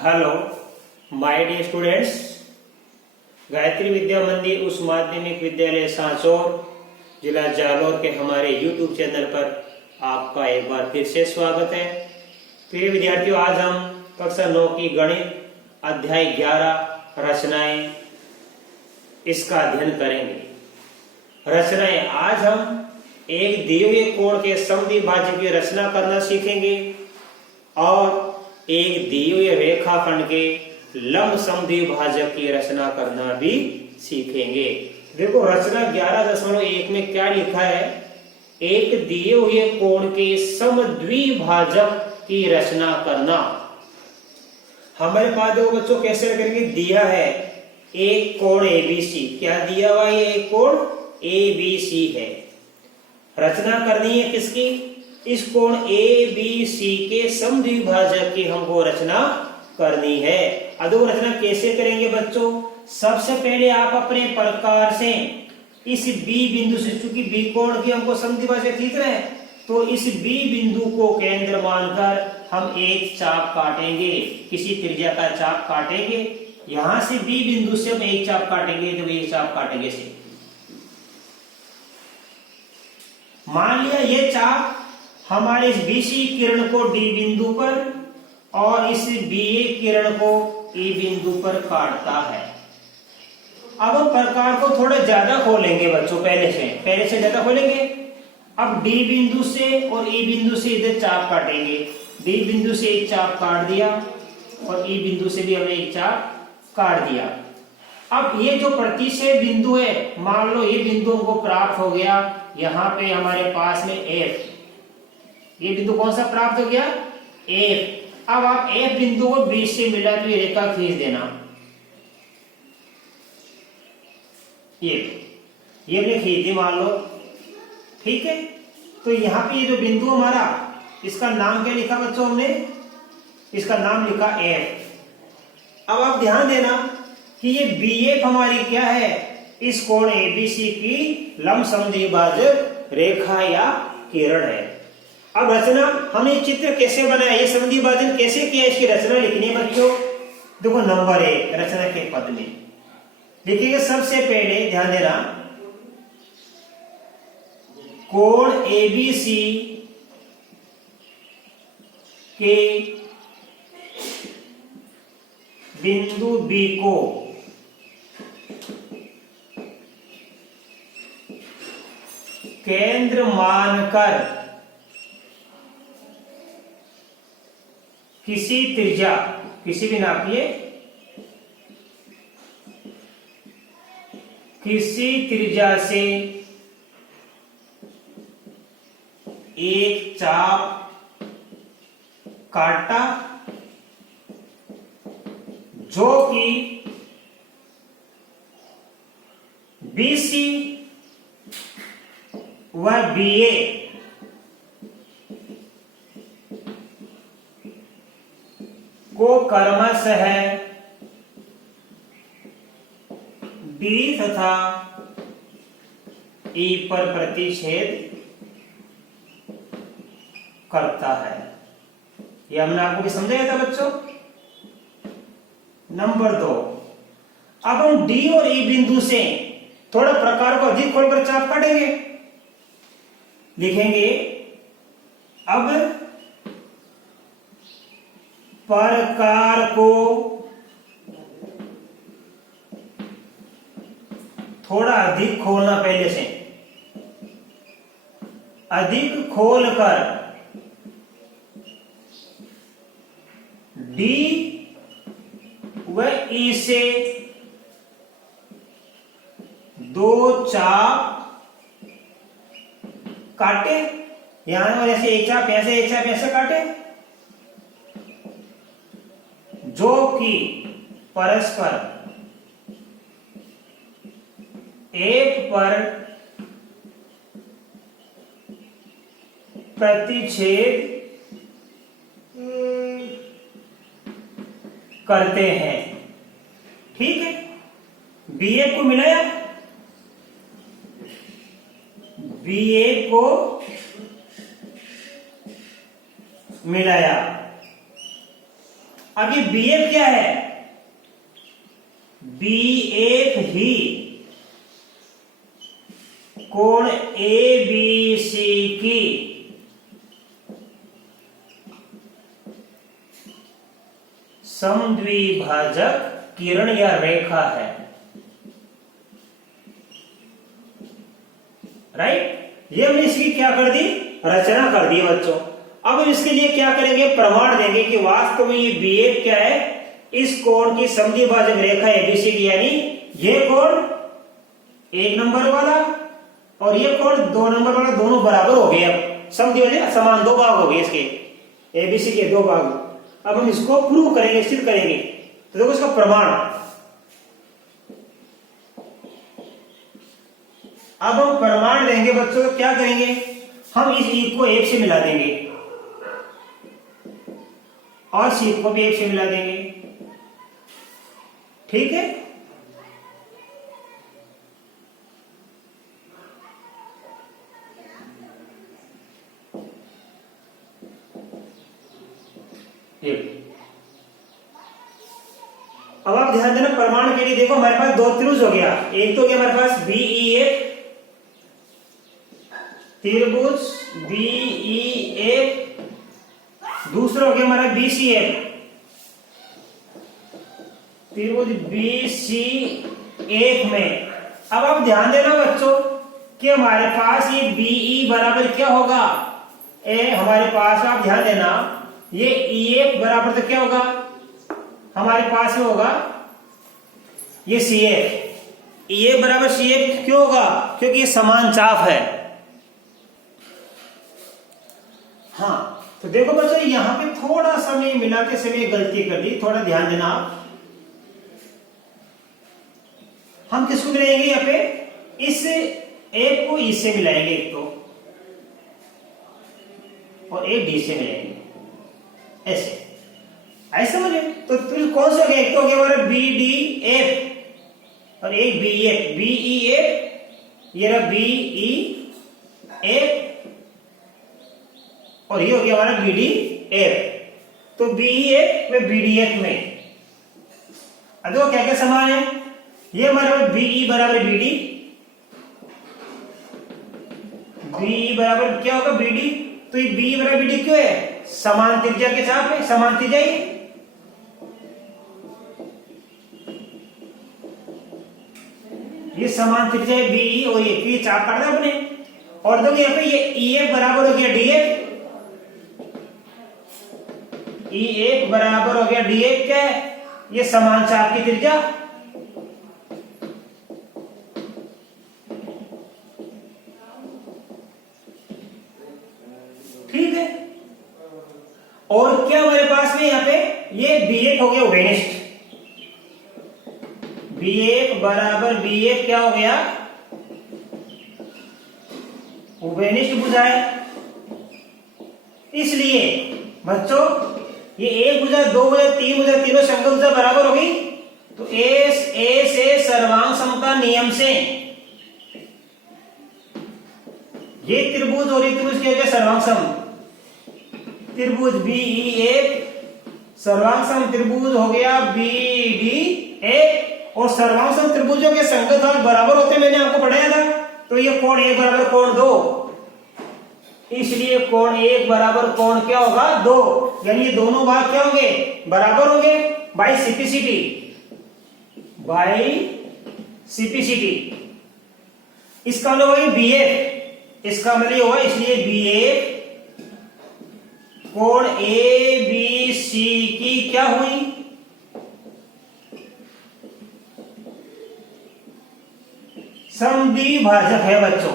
Hello my dear students, Gayatri Vidya Mandir उच्च माध्यमिक विद्यालय सांचौर जिला जालौर के हमारे यूट्यूब चैनल पर आपका एक बार फिर से स्वागत है। प्रिय विद्यार्थियों, आज हम कक्षा 9 की गणित अध्याय 11 रचनाएं इसका अध्ययन करेंगे। रचनाएं आज हम एक दिए हुए कोण के समद्विभाजक की रचना करना सीखेंगे और एक दिए हुए रेखाखंड के लंब समद्विभाजक की रचना करना भी सीखेंगे। देखो रचना 11.1 में क्या लिखा है, एक दिए हुए कोण के समद्विभाजक की रचना करना। हमारे पास देखो बच्चों कैसे करेंगे, दिया है एक कोण एबीसी। क्या दिया हुआ है? एक कोण एबीसी है। रचना करनी है किसकी? इस कोण एबीसी के समद्विभाजक की हमको रचना करनी है। अब रचना कैसे करेंगे बच्चों? सबसे पहले आप अपने प्रकार से इस बी बिंदु से, चूंकि बी कोण की हमको समद्विभाजक खींचना है, तो इस बी बिंदु को केंद्र मानकर हम एक चाप काटेंगे, किसी त्रिज्या का चाप काटेंगे। यहां से बी बिंदु से हम एक चाप काटेंगे, तो एक चाप काटेंगे से। मान लिया ये चाप हमारे इस बीसी किरण को डी बिंदु पर और इस बीए किरण को ई बिंदु पर काटता है। अब हम प्रकार को थोड़ा ज्यादा खोलेंगे बच्चों, पहले से ज्यादा खोलेंगे। अब डी बिंदु से और ई बिंदु से इधर चाप काटेंगे। डी बिंदु से एक चाप काट दिया और ई बिंदु से भी हमने एक चाप काट दिया। अब ये जो प्रतिच्छेद बिंदु है, मान लो ये बिंदु हमको प्राप्त हो गया, यहां पे हमारे पास में एफ। ये बिंदु कौन सा प्राप्त हो गया? एफ। अब आप एफ बिंदु को बी से मिला तो ये रेखा खींच देना। ये हमने खींच दी मान लो, ठीक है। तो यहाँ पे ये जो बिंदु हमारा, इसका नाम क्या लिखा बच्चों हमने? इसका नाम लिखा एफ। अब आप ध्यान देना कि ये बी एफ हमारी क्या है? इस कोण एबीसी की लंब समद्विभाजक रेखा या किरण है। अब रचना हमने चित्र कैसे बनाया, ये समद्विभाजन कैसे किया, इसकी रचना लिखनी है बच्चों। देखो नंबर 1 रचना के पद में लिखिए। सबसे पहले ध्यान देना, कोण एबीसी के बिंदु बी को केंद्र मानकर किसी त्रिज्या, किसी भी नापिए, किसी त्रिज्या से एक चाप काटा जो कि बीसी व बीए को क्रमशः बी तथा ई पर प्रतिच्छेद करता है। यह हमने आपको भी समझाया था बच्चों। नंबर 2, अब हम डी और ई बिंदु से थोड़ा प्रकार को अधिक खोलकर चाप काटेंगे। लिखेंगे अब प्रकार को थोड़ा अधिक खोलना, पहले से अधिक खोलकर डी व ई से दो चाप काटे। यहां ऐसे एक चाप, ऐसे एक चाप, ऐसे काटे जो कि परस्पर एक पर प्रतिच्छेद करते हैं। ठीक है, बीए को मिलाया, बीए को मिलाया। अब ये BF क्या है? BF ही कोण ABC की समद्विभाजक किरण या रेखा है। राइट, ये हमने इसकी क्या कर दी? रचना कर दी बच्चों। अब हम इसके लिए क्या करेंगे? प्रमाण देंगे कि वास्तव में ये BF क्या है? इस कोण की समद्विभाजक रेखा ABC की, यानी ये कोण 1 नंबर वाला और ये कोण 2 नंबर वाला दोनों बराबर हो गए। अब समद्विभाजक समान, 2 भाग हो गए इसके, ABC के 2 भाग। अब हम इसको प्रूव करेंगे, सिद्ध करेंगे। तो देखो इसका प्रमाण। अब हम प्रमाण देंगे बच्चों, तो क्या करेंगे? हम इस E को 1 से मिला देंगे और C को भी 1 से मिला देंगे। ठीक है, अब आप ध्यान देना, प्रमाण के लिए देखो हमारे पास 2 त्रिभुज हो गया। एक तो क्या हमारे पास BEF त्रिभुज BEF, दूसरा हो गया हमारा BCF त्रिभुज BCF में। अब आप ध्यान देना बच्चों कि हमारे पास ये BE बराबर क्या होगा? हमारे पास आप ध्यान देना, ये EF बराबर तो क्या होगा? हमारे पास में होगा ये CF। EF बराबर CF क्यों होगा? क्योंकि ये समान चाप है। हाँ, तो देखो बच्चों यहां पे थोड़ा सा मैं मिलाते समय गलती कर दी, थोड़ा ध्यान देना आप। हम किसको मिलाएंगे? यहाँ पे इस एक को ई से मिलाएंगे एक तो, और एक डी से मिलाएंगे, ऐसे ऐसे समझे। तो कौन सा हो गया? एक तो हो गया हमारा BDF और एक BEF। BEF ये रहा BEF और ये हो गया हमारा BDF। तो BEF में BDF में अब देखो क्या क्या समान है। ये हमारे BE बराबर BD, BE बराबर क्या होगा? BD। तो ये BE बराबर BD क्यों है? समान त्रिज्या के साथ में, समान त्रिज्या ये समान त्रिज्या है BE और ये चाप काट दे अपने। और देखो यहाँ पे ये EF बराबर हो गया DF, E1 बराबर हो गया DF। क्या है? ये समान चाप की त्रिज्या। ठीक है, और क्या हमारे पास में यहाँ पे ये BF हो गया उभयनिष्ठ। BF बराबर BF क्या हो गया? उभयनिष्ठ भुजा है। इसलिए बच्चों ये 1 भुजा, 2 भुजा, 3 भुजा, तीनों समकोण भुजा बराबर हो गई। तो ए से सर्वांग समता नियम से ये त्रिभुज और ये त्रिभुज क्या हो गया? सर्वांग सम त्रिभुज BEF, सर्वांग सम त्रिभुज हो गया BDF, और सर्वांग सम त्रिभुजों के संगत भाग बराबर होते हैं, मैंने आपको पढ़ाया था। तो ये कोण 1 बराबर कोण 2, इसलिए कोण 1 बराबर कोण क्या होगा? 2। यानी ये दोनों भाग क्या होंगे? बराबर होंगे बाई सिपिसिटी, बाई सिपिसिटी। इसका मतलब होगा BF, इसका मतलब होगा, इसलिए BF कोण ABC की क्या हुई? समद्विभाजक है बच्चों।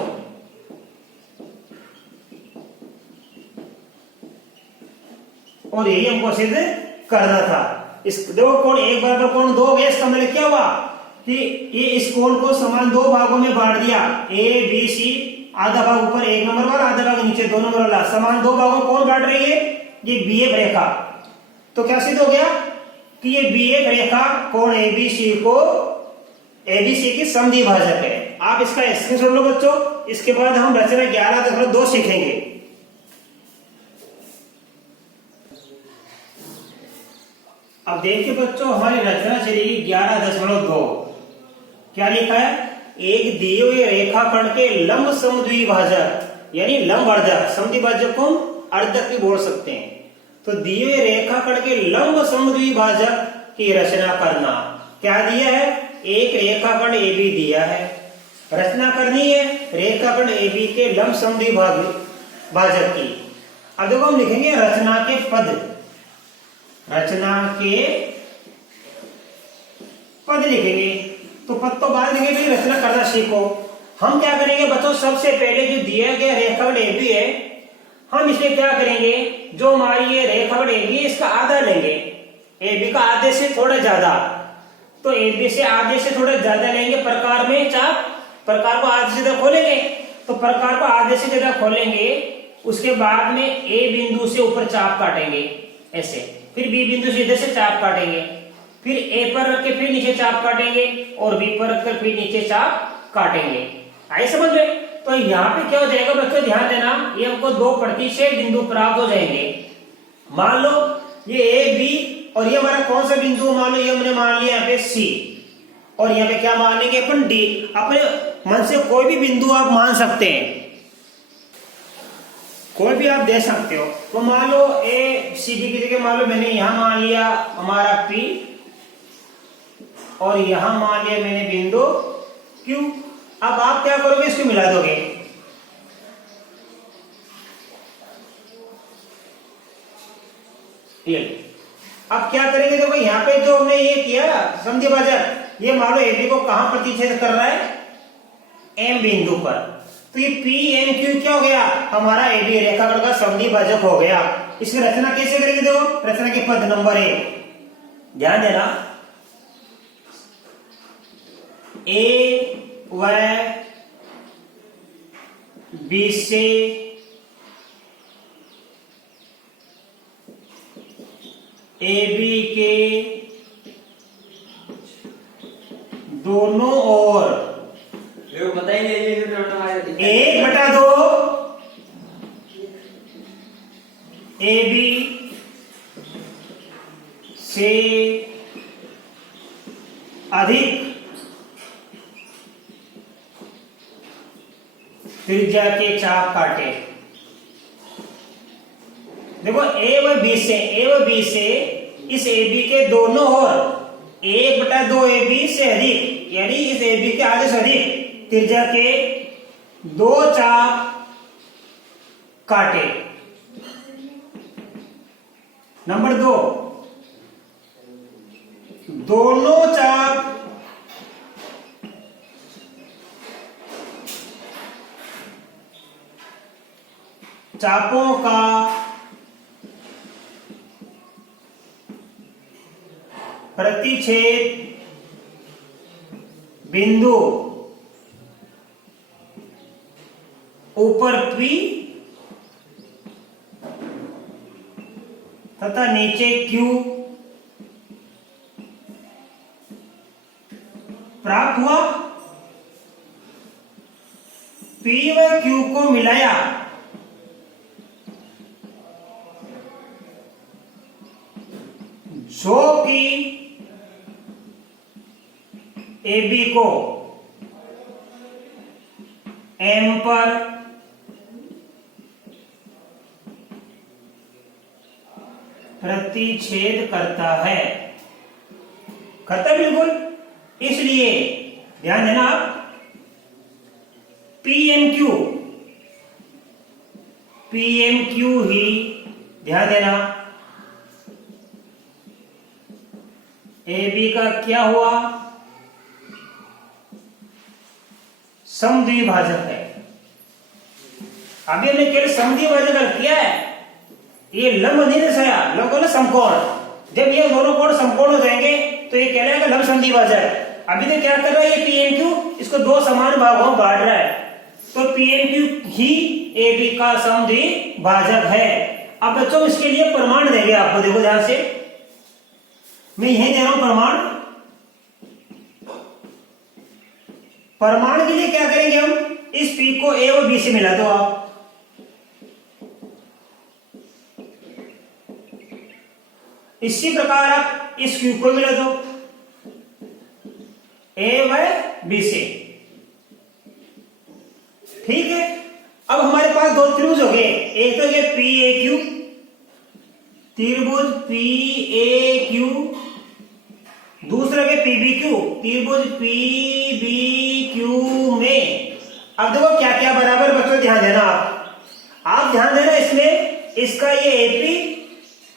और यही हमको सिद्ध करना था। इस देखो कोण 1 बराबर कोण 2 हो गया। इसका मतलब क्या हुआ कि ये इस कोण को समान 2 भागों में बांट दिया। ABC, आधा भाग ऊपर 1 नंबर वाला, आधा भाग नीचे 2 नंबर वाला, समान 2 भागों कौन बांट रही है? ये BF रेखा। तो क्या सिद्ध हो गया कि ये BF रेखा कोण ABC की समद्विभाजक है। आप इसका स्क्रीनशॉट लो बच्चों। इसके बाद हम रचना 11.2 सीखेंगे। अब देखिए बच्चों, हमारी रचना चलेगी 11.2। क्या लिखा है? एक दिए हुए रेखाखंड के लंब समद्विभाजक यानी लंब अर्धक, समद्विभाजक को अर्धक भी बोल सकते हैं। तो दिए हुए रेखाखंड के लंब समद्विभाजक की रचना करना। क्या दिया है? एक रेखाखंड AB दिया है, रचना करनी है रेखाखंड AB के लंब समद्विभाजक की। अब देखो हम लिखेंगे रचना के पद, रचना के पद लिखेंगे। तो पद तो बाद लिखेंगे, फिर रचना करना सीखो। हम क्या करेंगे बच्चों, सबसे पहले जो दिया गया रेखाखंड AB है, हम इसमें क्या करेंगे, जो हमारी ये रेखाखंड AB है इसका आधा लेंगे, AB का आधे से थोड़ा ज्यादा। तो AB से आधे से थोड़ा ज्यादा लेंगे प्रकार में चाप, प्रकार को आधे से ज्यादा खोलेंगे। तो प्रकार को आधे से ज्यादा खोलेंगे, उसके बाद में A बिंदु से ऊपर चाप काटेंगे ऐसे, फिर B बिंदु से इधर से चाप काटेंगे, फिर A पर रख के फिर नीचे चाप काटेंगे और B पर रखकर फिर नीचे चाप काटेंगे। आइए समझ में। तो यहाँ पे क्या हो जाएगा बच्चों, ध्यान देना, ये हमको दो प्रतिच्छेद बिंदु प्राप्त हो जाएंगे। मान लो ये A B और ये हमारा कौन सा बिंदु, मान लो ये हमने मान लिया यहाँ पे C, और यहाँ पे क्या मान लेंगे अपन D। अपने मन से कोई भी बिंदु आप मान सकते हैं, कोई भी आप दे सकते हो। तो मान लो A C B की जगह मान लो मैंने यहां मान लिया हमारा P और यहां मान लिया मैंने बिंदु Q। अब आप क्या करोगे, इसको मिला दोगे। ये अब क्या करेंगे, देखो यहाँ पे जो हमने ये किया समद्विभाजक, ये मान लो AB को कहां प्रतिच्छेद कर रहा है, M बिंदु पर। तो ये PMQ क्या हो गया, हमारा AB रेखाखंड का समद्विभाजक हो गया। इसकी रचना कैसे करेंगे, देखो रचना के पद नंबर 1, ध्यान देना। A व B से AB के दोनों ओर 1/2 AB से अधिक त्रिज्या के चाप काटे। देखो A व B से इस AB के दोनों ओर 1/2 AB से अधिक, यानी इस AB के आधे से अधिक त्रिज्या के 2 चाप काटे। नंबर 2, दोनों चाप चापों का प्रतिच्छेद बिंदु ऊपर P तथा नीचे Q प्राप्त हुआ। P व Q को मिलाया जो कि AB को M पर प्रतिच्छेद करता है। खत्म बिल्कुल। इसलिए ध्यान देना आप, PMQ ही ध्यान देना AB का क्या हुआ, समद्विभाजक है। अभी हमने केवल समद्विभाजक किया है, ये लंब नहीं दर्शाया, लंब बोले समकोण। जब ये दोनों कोण समकोण हो जाएंगे तो ये कहलाएगा लंब समद्विभाजक। अभी तो क्या कर रहा है ये PMQ, इसको दो समान भागों में बांट रहा है, तो PMQ ही AB का समद्विभाजक है। अब बच्चों इसके लिए प्रमाण देंगे आपको, देखो ध्यान से, मैं यही दे रहा हूं प्रमाण। प्रमाण के लिए क्या करेंगे हम, इस P को A और B से मिला दो आप। इसी प्रकार आप इस क्यू को मिला दो ए बाय बी से। ठीक है, अब हमारे पास दो त्रिभुज हो गए, एक तो गया पी ए क्यू, त्रिभुज पी ए क्यू, दूसरा के पी बी क्यू, त्रिभुज पी बी क्यू में। अब देखो क्या क्या बराबर, बच्चों ध्यान देना, आप ध्यान देना इसमें, इसका ये एपी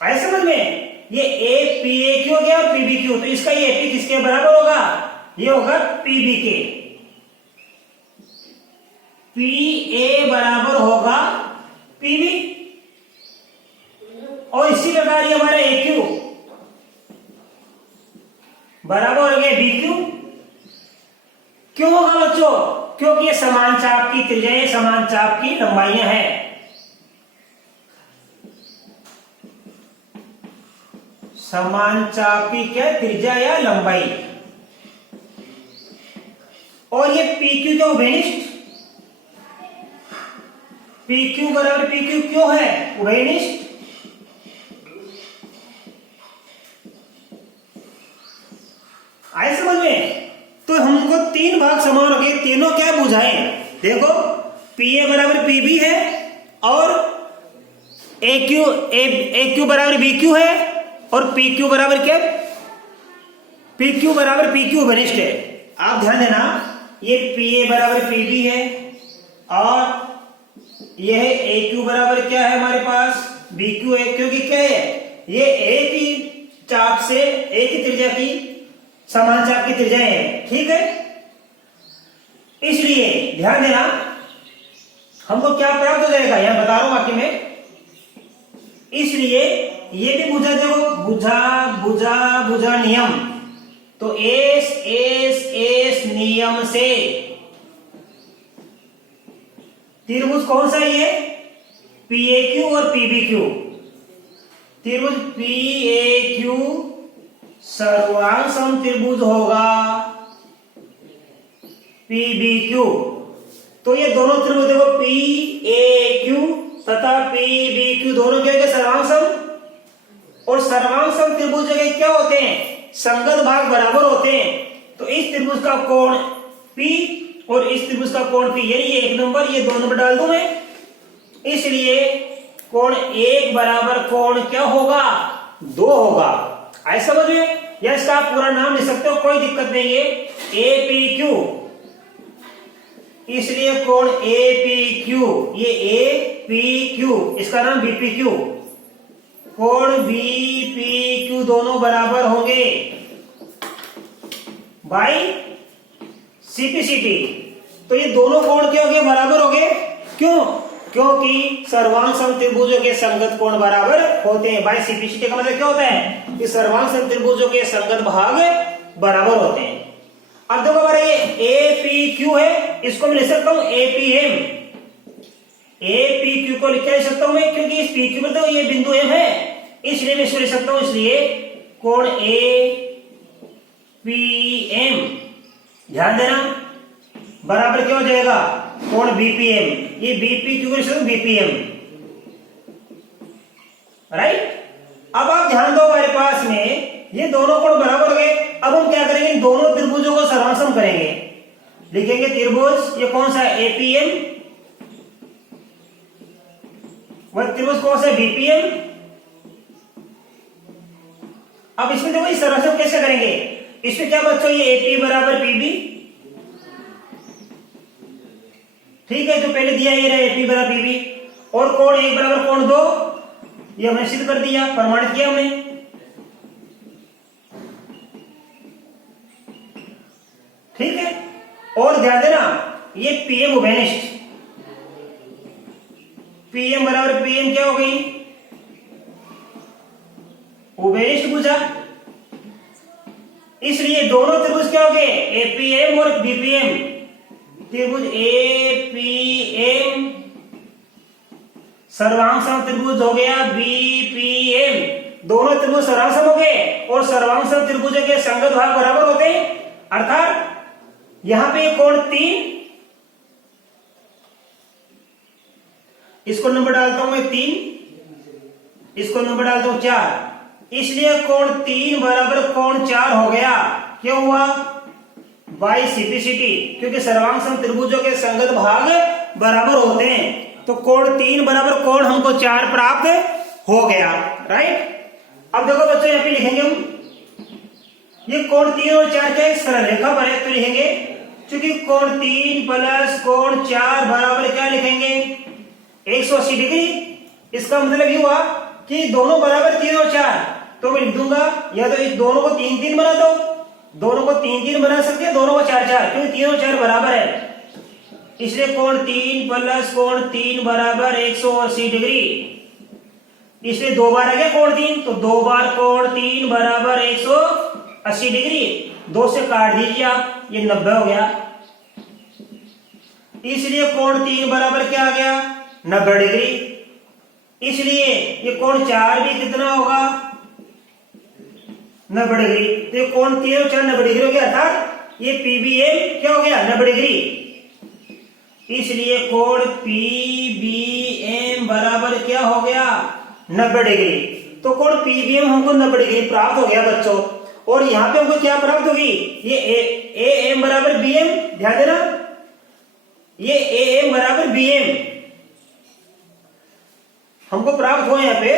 आए समझ में, ये ए पी ए क्यू हो गया और पी बी क्यू, तो इसका ये एपी किसके बराबर होगा, ये होगा पी बी के। पी ए बराबर होगा पी बी, और इसी प्रकार ये हमारा ए क्यू बराबर हो गया बी क्यू। क्यों होगा बच्चों, क्योंकि ये समान चाप की त्रिज्या, समान चाप की लंबाइयां हैं। समान चाप की क्या त्रिज्या या लंबाई, और ये पी क्यू क्यों उभयनिष्ठ, पी क्यू बराबर पी क्यू क्यों है उभयनिष्ठ, आए समझ में। तो हमको तीन भाग समान हो गए, तीनों क्या बुझाएं, देखो पी ए बराबर पी बी है और ए क्यू बराबर बी क्यू है और पी क्यू बराबर क्या, पी क्यू बराबर पी क्यू घनिष्ठ है। आप ध्यान देना, ये पी ए बराबर पी बी है और यह ए क्यू बराबर क्या है हमारे पास बी क्यू है, क्योंकि क्या है ये एक ही चाप से एक ही त्रिज्या की समान चाप की त्रिज्या है। ठीक है, इसलिए ध्यान देना हमको क्या प्राप्त हो जाएगा, यहां बता रहा हूं वाक्य में, इसलिए ये भी बुझा, देखो बुझा बुझा बुझा नियम, तो एस एस एस नियम से त्रिभुज कौन सा ये पी ए क्यू और पी बी क्यू, त्रिभुज पी ए क्यू सर्वांग सम त्रिभुज होगा पी बी क्यू। तो ये दोनों त्रिभुज देखो पी ए क्यू तथा पी बी क्यू दोनों क्या होंगे सर्वांग सम, और सर्वांग सम त्रिभुज जगह क्या होते हैं, संगत भाग बराबर होते हैं। तो इस त्रिभुज का कोण P और इस त्रिभुज का कोण P, यानी ये एक नंबर ये दो नंबर डाल दूं मैं, इसलिए कोण एक बराबर कोण क्या होगा दो होगा। ऐसा समझ में, या इसका आप पूरा नाम लिख सकते हो, कोई दिक्कत नहीं है, ए पी क्यू, इसलिए कोण ए पी क्यू, ये ए पी क्यू, इसका नाम बी पी क्यू, कोण बी पी क्यू दोनों बराबर होंगे बाई सीपीसीटी। तो ये दोनों कोण क्या हो गए बराबर हो गए, क्यों, क्योंकि सर्वांग सम त्रिभुजों के संगत कोण बराबर होते हैं। बाई सीपीसीटी का मतलब क्या होता है कि सर्वांग सम त्रिभुजों के संगत भाग बराबर होते हैं। अब देखो हमारा ये ए पी क्यू है, इसको मैं लिख सकता हूं A P M, A P Q को लिख सकता हूं मैं, क्योंकि इस पी क्यू में तो ये बिंदु एम है, इसलिए मैं इसको लिख सकता हूं, इसलिए कोण ए पी एम, ध्यान देना बराबर क्या हो जाएगा कोण बीपीएम, ये बीपी क्यू को बीपीएम, राइट। अब आप ध्यान दो हमारे पास में ये दोनों कोण बराबर हो गए। अब हम क्या करेंगे, इन दोनों त्रिभुजों को सर्वांग करेंगे, लिखेंगे त्रिभुज ये कौन सा है एपीएम, वह त्रिभुज कौन सा है बीपीएम। अब इसमें देखो इस सर्वांग कैसे करेंगे, इसमें क्या बच्चों ये एपी बराबर पीबी, ठीक है, जो पहले दिया ये रहा एपी बराबर पीबी, और कोण एक बराबर कोण दो, ये हमने सिद्ध कर दिया, प्रमाणित किया हमने। ठीक है, और ध्यान देना ये पीएम उभयनिष्ठ, पीएम बराबर पीएम क्या हो गई उभयनिष्ठ भुजा, इसलिए दोनों त्रिभुज क्या हो गए एपीएम और बीपीएम, त्रिभुज एपीएम सर्वांग सम त्रिभुज हो गया बीपीएम, दोनों त्रिभुज सर्वांग सम हो गए और सर्वांग सम त्रिभुज के संगत भाग बराबर होते हैं, अर्थात यहां पे कोण 3, इसको नंबर डालता हूं मैं 3, इसको नंबर डालता हूं 4, इसलिए कोण 3 बराबर कोण 4 हो गया। क्यों हुआ? बाई सिंप्लिसिटी, क्योंकि सर्वांग सम त्रिभुजों के संगत भाग बराबर होते हैं, तो कोण 3 बराबर कोण हमको 4 प्राप्त हो गया। राइट। अब देखो बच्चों, यहाँ पे लिखेंगे हम ये कोण 3 और 4 क्या है? सरल रेखा पर है, तो लिखेंगे क्योंकि कोण 3 प्लस कोण 4 बराबर क्या लिखेंगे? 180 डिग्री। इसका मतलब ये हुआ कि दोनों बराबर 3 और 4, तो मैं लिख दूंगा या तो इस दोनों को 3-3 बना दो, दोनों को 3-3 बना सकते हैं, दोनों को 4-4, क्योंकि 3 और 4 बराबर है। इसलिए कोण 3 प्लस कोण 3 बराबर 180 डिग्री। इसलिए 2 बार आ गया कोण 3, तो 2 बार कोण 3 बराबर 180 डिग्री। 2 से काट दीजिए आप, ये 90 हो गया। इसलिए कोण 3 बराबर क्या आ गया? 90 डिग्री। इसलिए ये कोण 4 भी कितना होगा? 90 डिग्री। तो ये कोण 3 और 4 90 डिग्री हो गया, अर्थात ये पीबीएम क्या हो गया? 90 डिग्री। इसलिए कोण पीबीएम बराबर क्या हो गया? 90 डिग्री। तो कोण पीबीएम हमको 90 डिग्री प्राप्त हो गया बच्चों। और यहां पे हमको क्या प्राप्त होगी? ये ए एम बराबर बीएम, ध्यान देना, ये ए एम बराबर बीएम हमको प्राप्त हुआ यहाँ पे।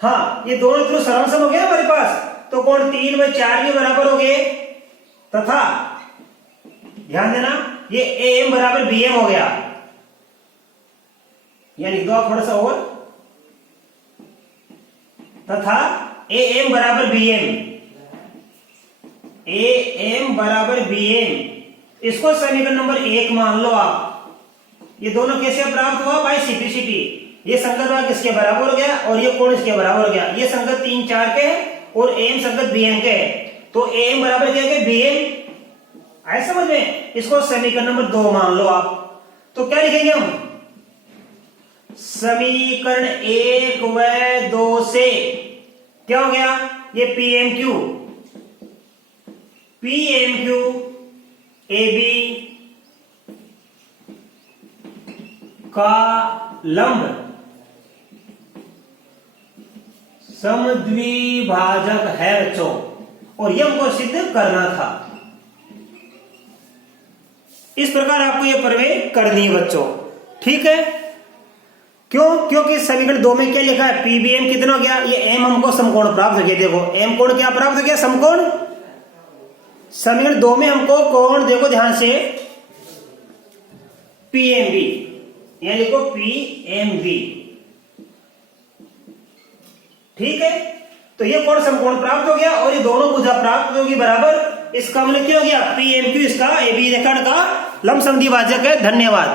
हाँ, ये दोनों तरफ सरसम हो गया हमारे पास, तो कोण 3 व 4 भी बराबर हो गए, तथा ध्यान देना ये ए एम बराबर बी एम हो गया। यह लिख दो आप थोड़ा सा और, तथा ए एम बराबर बी एम, ए एम बराबर बी एम। इसको समीकरण नंबर 1 मान लो आप। ये दोनों कैसे प्राप्त हुआ? By simplicity. ये संगत भाग किसके बराबर हो गया और ये कोण इसके बराबर हो गया। ये संगत 3 4 के है और एम संगत बी एम के है, तो ए एम बराबर क्या है? B M. आए समझ में? इसको समीकरण नंबर 2 मान लो आप। तो क्या लिखेंगे हम? समीकरण 1 व 2 से क्या हो गया? ये P M Q A B का लंब समद्विभाजक है बच्चों, और ये हमको सिद्ध करना था। इस प्रकार आपको ये प्रमेय करनी है बच्चों, ठीक है? क्यों? क्योंकि समीकरण 2 में क्या लिखा है? पीबीएम कितना हो गया? ये एम हमको समकोण प्राप्त हो गया। देखो एम कोण क्या प्राप्त हो गया? समकोण। समीकरण 2 में हमको कोण, देखो ध्यान से, पीएमबी, यहां लिखो पीएमबी, ठीक है? तो ये कोण समकोण प्राप्त हो गया और ये दोनों भुजा प्राप्त होगी बराबर। इसका मतलब क्या हो गया? पीएमक्यू इसका एबी रेखाखंड का लंब समद्विभाजक है। धन्यवाद।